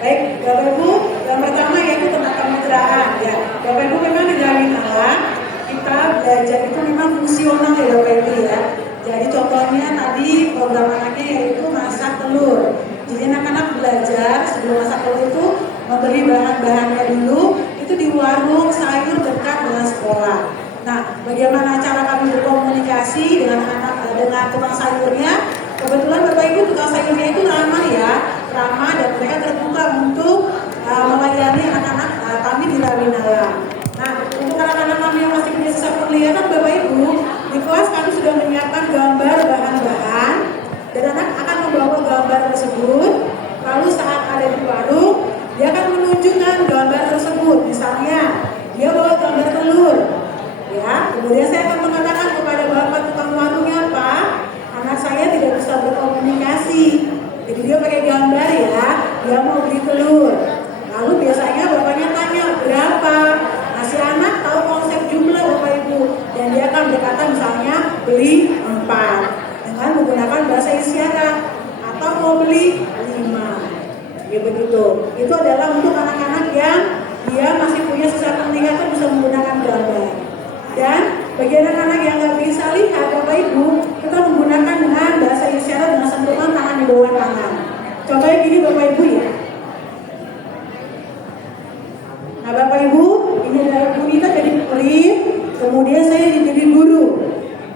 Baik, Bapak Ibu, yang pertama yaitu tentang kemitraan. Ya, Bapak Ibu memang di Grawinala kita belajar itu memang fungsional ya Bapak Ibu ya. Jadi contohnya tadi program anaknya yaitu masak telur. Jadi anak-anak belajar sebelum masak telur itu membeli bahan-bahannya dulu itu di warung sayur dekat dengan sekolah. Nah, bagaimana cara kami berkomunikasi dengan dengan tukang sayurnya? Kebetulan Bapak Ibu tukang sayurnya itu ramah ya, ramah dan mereka terbuka untuk melayani anak-anak kami di Grawinala. Nah, untuk anak-anak kami yang masih punya sisa penglihatan Bapak Ibu, di kelas kami sudah menyiapkan gambar bahan-bahan dan anak akan membawa gambar tersebut. Lalu saat ada di warung, dia akan menunjukkan gambar tersebut. Misalnya, dia bawa gambar telur. Ya, kemudian saya akan mengatakan kepada bapak tukang warungnya, Pak, anak saya tidak bisa berkomunikasi. Jadi dia pakai gambar ya, dia mau beli telur. Lalu biasanya bapaknya tanya berapa. Nah, si anak tahu konsep jumlah Bapak Ibu dan dia akan berkata misalnya beli 4 dengan menggunakan bahasa isyarat atau mau beli 5. Ya begitu. Itu adalah untuk anak-anak yang dia masih punya sisa penglihatan bisa menggunakan gambar. Dan bagi anak-anak yang nggak bisa lihat Bapak Ibu, kita menggunakan dengan bahasa isyarat dengan sentuhan tangan di bawah tangan. Contohnya gini Bapak Ibu ya. Nah Bapak Ibu, ini adalah Bu Nita jadi murid, kemudian saya jadi guru.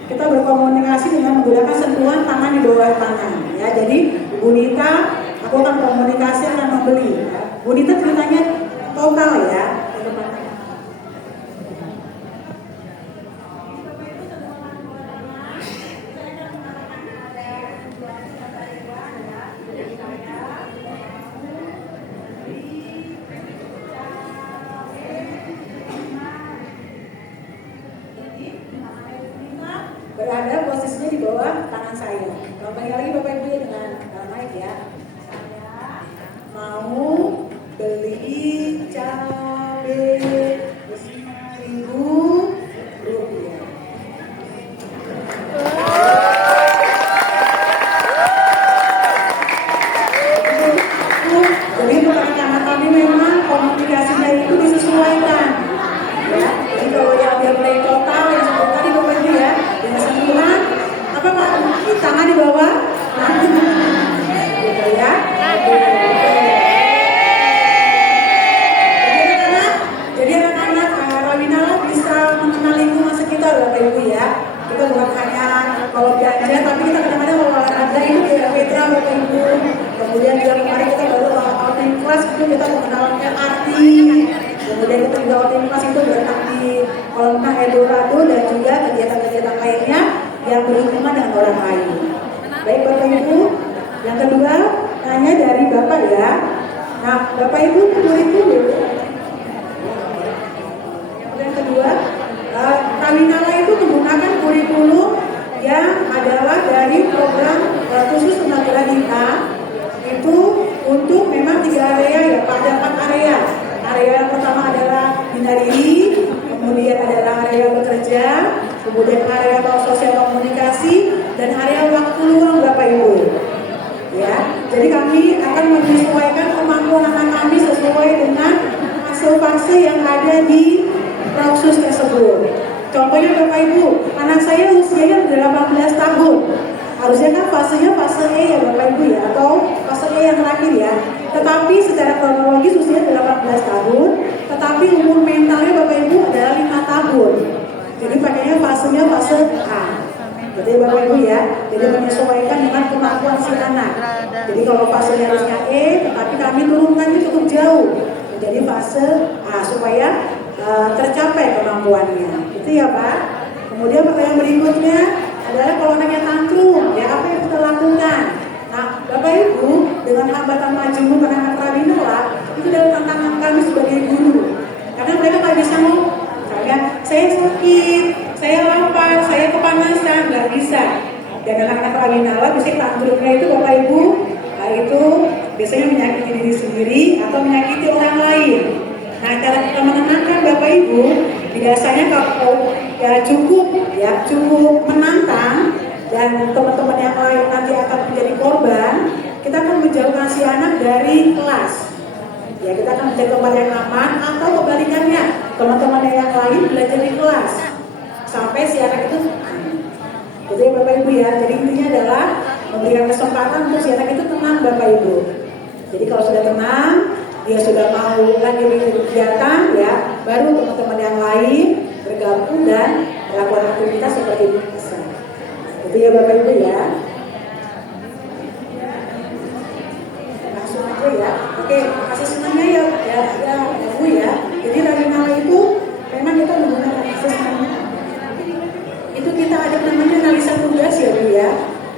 Kita berkomunikasi dengan menggunakan sentuhan tangan di bawah tangan. Ya, jadi Bu Nita, aku akan komunikasi akan membeli. Bu Nita ceritanya total ya. Berada posisinya di bawah tangan saya. Kembali lagi Bapak Ibu ya dengan mic ya. Saya mau beli cabai 5.000 rupiah. Jadi untuk anak-anak kami memang komunikasinya itu disesuaikan. Ya, jadi kalau yang dia play total yang seperti tadi Bapak Ibu ya, dengan sentuhan apa Pak? Tangan di bawah, gitu ya. Jadi anak-anak Grawinala bisa mengenal lingkungan sekitar Bapak Ibu ya. Kita bukan hanya kalau belanja, tapi kita kadang-kadang kalau olahraga itu kayak Petra Bapak Ibu. Kemudian juga kemarin kita baru outing kelas itu kita mengenal LRT. Kemudian kita juga outing kelas itu datang di Kolomna Eldorado dan juga kegiatan-kegiatan lainnya yang berhubungan dengan orang lain. Baik Bapak Ibu, yang kedua tanya dari Bapak ya. Nah Bapak Ibu kurikulum. Yang kedua, Grawinala itu menggunakan kurikulum yang adalah dari program khusus tunagrahita itu untuk memang 3 area ya, pada 4 area. Area yang pertama adalah bina diri, kemudian adalah area bekerja, kemudian area sosial komunikasi, dan area waktu luang Bapak Ibu. Ya, jadi kami akan menyesuaikan kemampuan anak kami sesuai dengan fase-fase yang ada di proksus tersebut. Contohnya Bapak Ibu, anak saya usianya 18 tahun. Harusnya kan fasenya fase E ya Bapak Ibu ya, atau fase E yang terakhir ya. Tetapi secara kronologis usianya 18 tahun, tetapi umur mentalnya Bapak Ibu adalah 5 tahun. Jadi pakainya fasenya fase A. Jadi Bapak Ibu ya, jadi menyesuaikan dengan kemampuan si anak. Jadi kalau fasenya harusnya E, tetapi kami turunkan itu cukup jauh menjadi fase A supaya tercapai kemampuannya. Itu ya Pak. Kemudian pertanyaan berikutnya adalah kalau anaknya tantrum, ya apa yang kita lakukan? Nah, Bapak Ibu dengan hambatan majemuk anak-anak Grawinala itu adalah tantangan kami sebagai guru. Karena mereka nggak bisa ngomong. Misalnya, saya sakit, saya lapar, saya kepanasan, nggak bisa. Dan anak-anak Grawinala biasanya tantrumnya itu Bapak Ibu, nah itu biasanya menyakiti diri sendiri atau menyakiti orang lain. Nah, cara kita menenangkan Bapak Ibu, biasanya kalau cukup menantang dan teman-teman yang lain nanti akan menjadi korban, kita akan menjauhkan si anak dari kelas. Ya kita akan mencari tempat yang aman, atau kebalikannya teman-teman yang lain belajar di kelas sampai si anak itu itu ya Bapak Ibu ya. Jadi intinya adalah memberikan kesempatan untuk si anak itu tenang Bapak Ibu. Jadi kalau sudah tenang, dia sudah mau lagi kegiatan ya, baru teman-teman yang lain bergabung dan melakukan aktivitas seperti biasa. Itu ya Bapak Ibu ya. Langsung aja ya. Oke, kasih semuanya ya Bu ya. Jadi Rabi Mala itu memang kita menggunakan asesmen. Itu kita ada namanya analisa tugas ya Bu ya.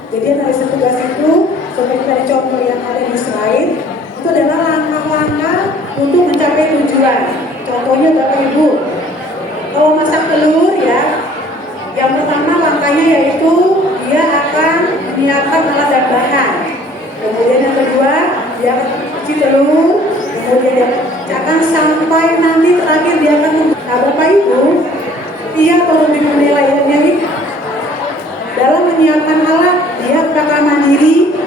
Jadi analisa tugas itu seperti dari contoh yang ada di slide, itu adalah langkah-langkah untuk mencapai tujuan. Contohnya Bapak Ibu, kalau masak telur ya, yang pertama langkahnya yaitu dia akan menyiapkan alat dan bahan. Kemudian yang kedua, dia akan cuci telur, kemudian dia akan sampai nanti terakhir dia akan Bapak Ibu, dia perlu penilaiannya ini dalam menyiapkan alat, dia apakah mandiri.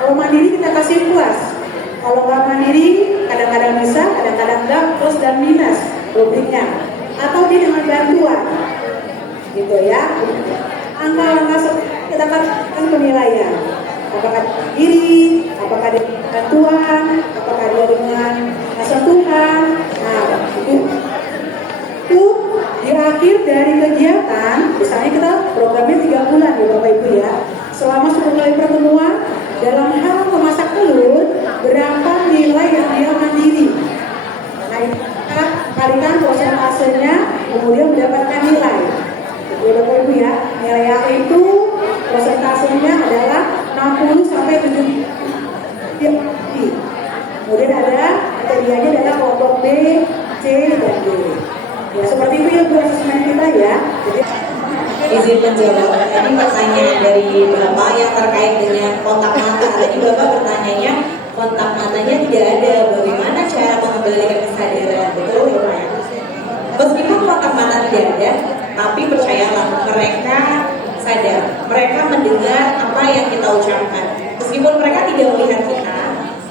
Kalau mandiri kita kasih puas, kalau nggak mandiri kadang-kadang bisa, kadang-kadang enggak, plus dan minus rubriknya, atau dia dengan bantuan gitu ya. Angka-angka kita kan penilaian, apakah diri, apakah dia dengan bantuan, apakah dia dengan sentuhan. Nah itu di akhir dari kegiatan, misalnya kita programnya 3 bulan ya Bapak Ibu ya, selama 10 kali pertemuan dalam hal memasak telur, berapa nilai yang dia mandiri. Nah itu kita kalikan prosentasenya, kemudian mendapatkan nilai. Jadi Bapak Ibu ya, nilai A itu prosentasenya adalah 60 sampai 70. Kemudian ada kriterianya adalah kelompok B, C, dan D. Ya seperti itu ya Bu asesmen kita ya. Jadi izin menjawab tadi pertanyaan dari Bapak yang terkait dengan kontak mata. Tadi Bapak bertanyanya kontak matanya tidak ada, bagaimana cara mengembalikan kesadaran? Betul ya Pak? Meskipun kontak mata tidak ada, tapi percayalah mereka sadar, mereka mendengar apa yang kita ucapkan. Meskipun mereka tidak melihat kita,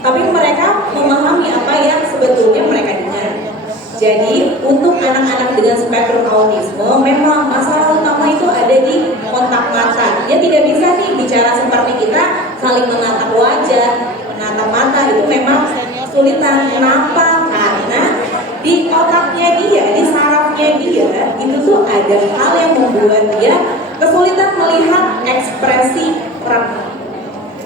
tapi mereka memahami apa yang sebetulnya mereka dengar. Jadi untuk anak-anak dengan spektrum autisme, memang masalah utama itu ada di kontak mata. Dia tidak bisa nih bicara seperti kita, saling menatap wajah, menatap mata, itu memang kesulitan. Kenapa? Karena di otaknya dia, di sarafnya dia, itu tuh ada hal yang membuat dia kesulitan melihat ekspresi erat.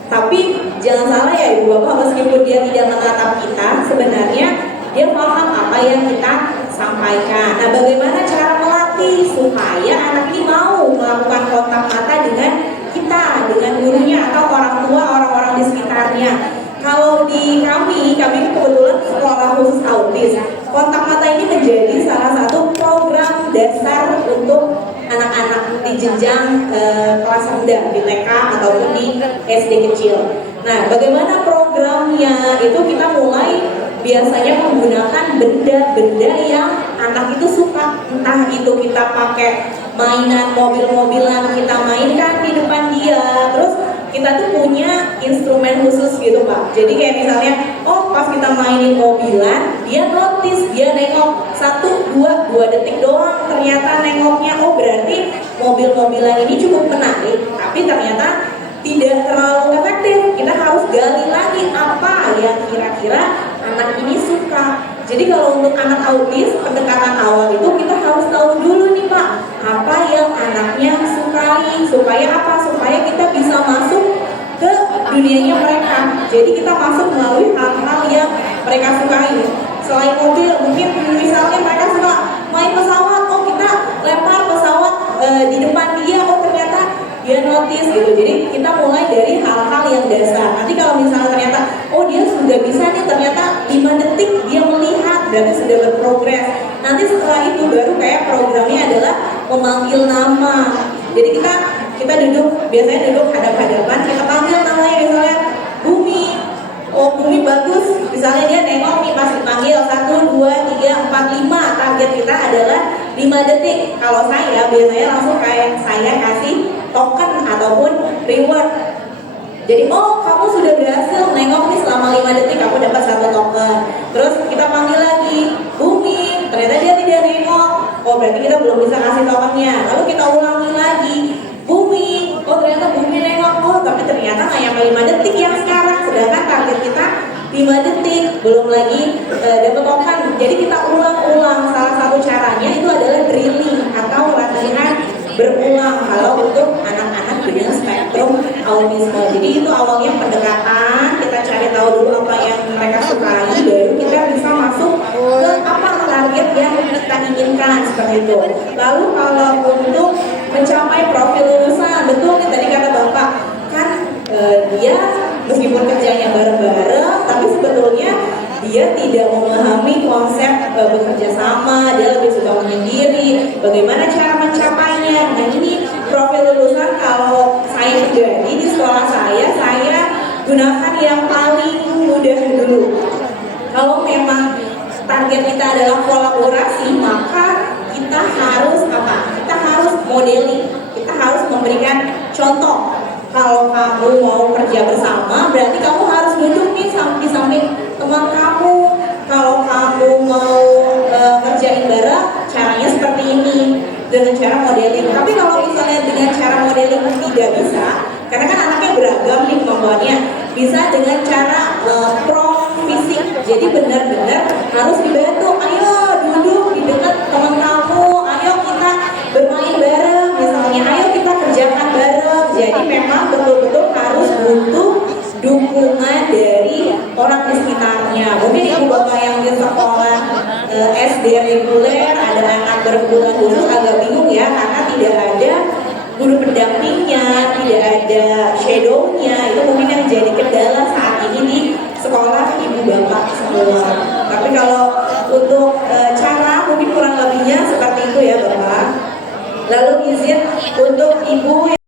Tapi jangan salah ya Ibu Bapak, meskipun dia tidak menatap kita, sebenarnya dia paham apa yang kita sampaikan. Nah, bagaimana cara melatih supaya anak ini mau melakukan kontak mata dengan kita, dengan gurunya atau orang tua, orang-orang di sekitarnya. Kalau di kami kebetulan sekolah khusus autis. Kontak mata ini menjadi salah satu program dasar untuk anak-anak di jenjang kelas rendah, di TK ataupun di SD kecil. Nah, bagaimana programnya? Itu kita mulai biasanya menggunakan benda-benda yang anak itu suka. Entah itu kita pakai mainan mobil-mobilan, kita mainkan di depan dia. Terus kita tuh punya instrumen khusus gitu Pak. Jadi kayak misalnya, oh pas kita mainin mobilan, dia notice, dia nengok 1-2 detik doang. Ternyata nengoknya, oh berarti mobil-mobilan ini cukup menarik, tapi ternyata tidak terlalu efektif. Kita harus gali lagi apa yang kira-kira anak ini suka. Jadi kalau untuk anak autis, pendekatan awal itu kita harus tahu dulu nih Pak, apa yang anaknya sukai. Supaya apa? Supaya kita bisa masuk ke dunianya mereka. Jadi kita masuk melalui hal-hal yang mereka sukai. Selain mobil, mungkin misalnya mereka suka main pesawat, oh kita lempar pesawat di depan dia, oh ternyata dia notice gitu. Jadi kita mulai dari hal-hal yang dasar. Nanti kalau misalnya ternyata oh dia sudah bisa nih, ternyata 5 detik dia melihat, berarti sudah berprogres. Nanti setelah itu baru kayak programnya adalah memanggil nama. Jadi kita duduk, biasanya duduk hadap-hadapan, kita panggil namanya, misalnya Bumi. Oh Bumi bagus, misalnya dia nengok nih pas dipanggil 1, 2, 3, 4, 5. Target kita adalah 5 detik. Kalau saya biasanya langsung kayak saya kasih token ataupun reward. Jadi oh kamu sudah berhasil nengok nih selama 5 detik, kamu dapat 1 token. Terus kita detik yang sekarang, sedangkan target kita 5 detik, belum lagi dapat token. Jadi kita ulang-ulang. Salah satu caranya itu adalah drilling atau latihan berulang kalau untuk anak-anak dengan spektrum autisme. Jadi itu awalnya pendekatan, kita cari tahu dulu apa yang mereka sukai, baru kita bisa masuk ke apa target yang kita inginkan seperti itu. Lalu kalau untuk mencapai profil lulusan, betul nih tadi kata Bapak, kan dia meskipun kerjanya bareng-bareng, tapi sebetulnya dia tidak memahami konsep bekerja sama, dia lebih suka menyendiri, bagaimana cara mencapainya. Nah ini profil lulusan kalau saya pribadi di sekolah saya gunakan yang paling mudah dulu. Kalau memang target kita adalah kolaborasi, maka kita harus apa? Kita harus modeling, kita harus memberikan contoh. Kalau kamu mau kerja bersama, berarti kamu harus duduk nih di samping teman kamu. Kalau kamu mau kerjain bareng, caranya seperti ini dengan cara modeling. Tapi kalau misalnya dengan cara modeling tidak bisa, karena kan anaknya beragam nih kemampuannya, bisa dengan cara fisik. Jadi benar-benar harus dibantu. Ayo duduk di dekat teman kamu, ayo kita bermain bareng, misalnya, ayo kita kerjakan bareng. Jadi memang betul-betul harus butuh dukungan dari orang di sekitarnya. Mungkin ibu bapak yang di sekolah SD reguler ada anak berkebutuhan khusus agak bingung ya, karena tidak ada guru pendampingnya, tidak ada shadownya. Itu mungkin yang jadi kendala saat ini di sekolah ibu bapak semua. Tapi kalau untuk cara mungkin kurang lebihnya seperti itu ya Bapak. Lalu izin untuk ibu